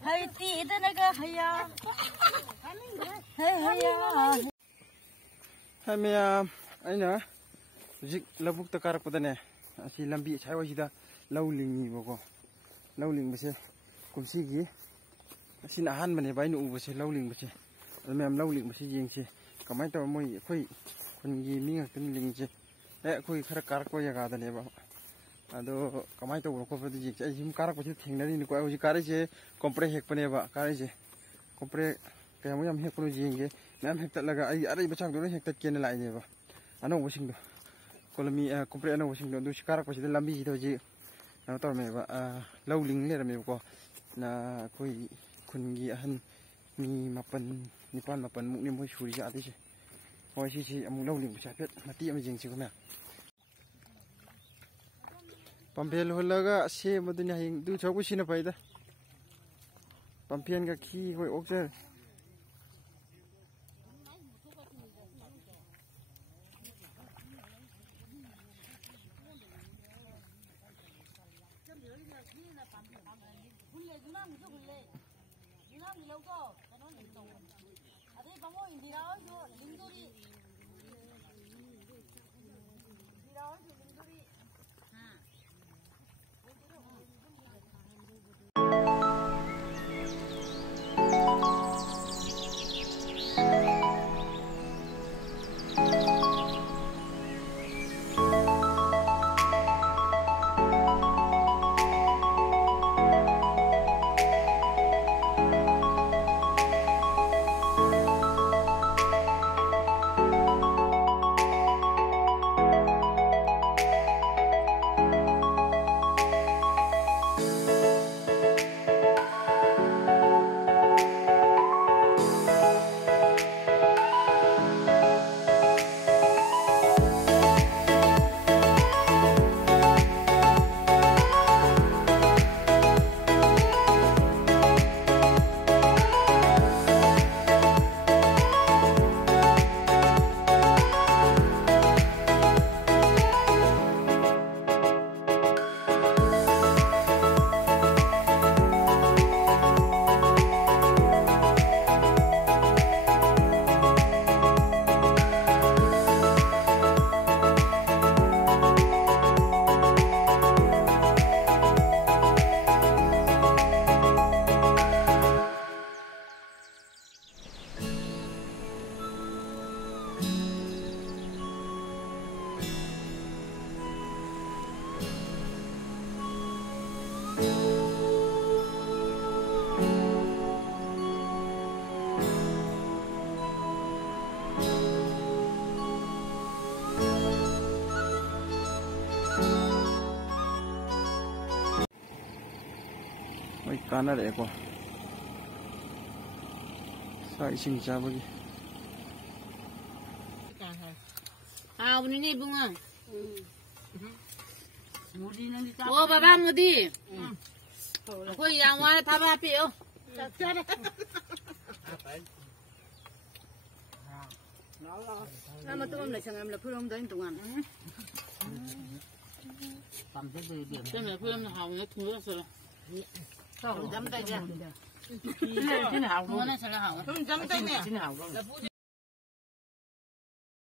hay tí đó này cái hay à hay mẹ anh nữa dịch lâu bút tất cả các bạn này chỉ làm bị trái gì đó lâu linh gì bao lâu linh bữa cũng xí gì xin ăn mà này vay nụ bữa lâu linh bữa mẹ lâu linh bữa gì chứ có mấy tao mới khuiคนยี่มีกันลิงจีเอ๊ะคุยคาร์การ์ก็ยังกันเนี่ยบ่อะดูก็ไม่ตัวก็พอดีจีไอ้ยิมคาร์ก็จะทิ้งนั่นนี่ก็ไอ้คาร์จีคอมเพรสเฮกปะเนี่ยบ่คาร์จีคอมเพรสแกมันยังเฮกคนจีงเกแม่เฮกตัดละก็ไอ้อะไรบัชก์ตัวนี้เฮกตัดเกี่ยนอะไรเนี่ยบ่อันนั้นวอชิงตันก็เลยมีคอมเพรสอันนั้นวอชิงตันดูชิคาร์ก็จะลำบีตัวจีนั่นตัวเนี่ยบ่เล่าลิงเนี่ยเราเนี่ยก็น่าคุยคนยี่อันมีมาเป็นนิพานมาเป็นมุกนี่มันช่วยจะอะไรจีโอ้ยชีอามุlâuลิงผู้ชายเพชรมาตีมายิงสิคุณแม่ปั๊มเพลหัวแล้วก็เชื่อมาตัวนี้ยิงดูชอบกูชินไปด้ปั๊มเพลก็ขี้คอยอกเจอKana deh kok, saya sing coba lagi. Ah, ini bunga. Oh, bapa mudi. Aku yang mana papa api oh. Nama tu orang nak cakap nak pulang dari tuan. Saya pulang nak hawa nak tunggu saja. Dám tay nha. Cái nào luôn. Nó sẽ là hỏng. Dám tay nè.